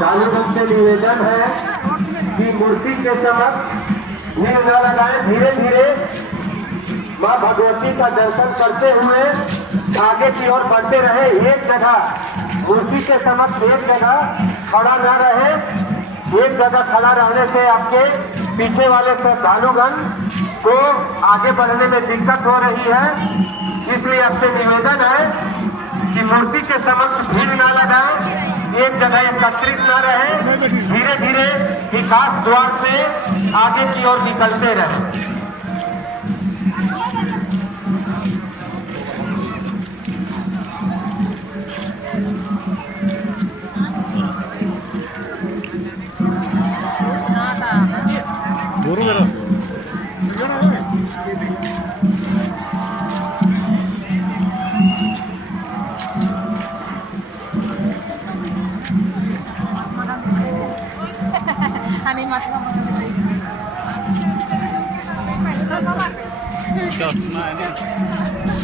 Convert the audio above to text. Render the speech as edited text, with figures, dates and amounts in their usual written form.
दानवों से निवेदन है कि मूर्ति के समक्ष नींव न लगाएं। धीरे धीरे माँ भगवती का दर्शन करते हुए आगे की ओर बढ़ते रहे। एक जगह मूर्ति के समक्ष एक जगह खड़ा न रहे। एक जगह खड़ा रहने से आपके पीछे वाले श्रद्धालुगण को आगे बढ़ने में दिक्कत हो रही है। इसलिए आपसे निवेदन है कि मूर्ति के समक्ष भीड़ न लगाएं, एक जगह एकत्रित न रहे। धीरे धीरे विकास द्वार से आगे की ओर निकलते रहे। Amin masuk ke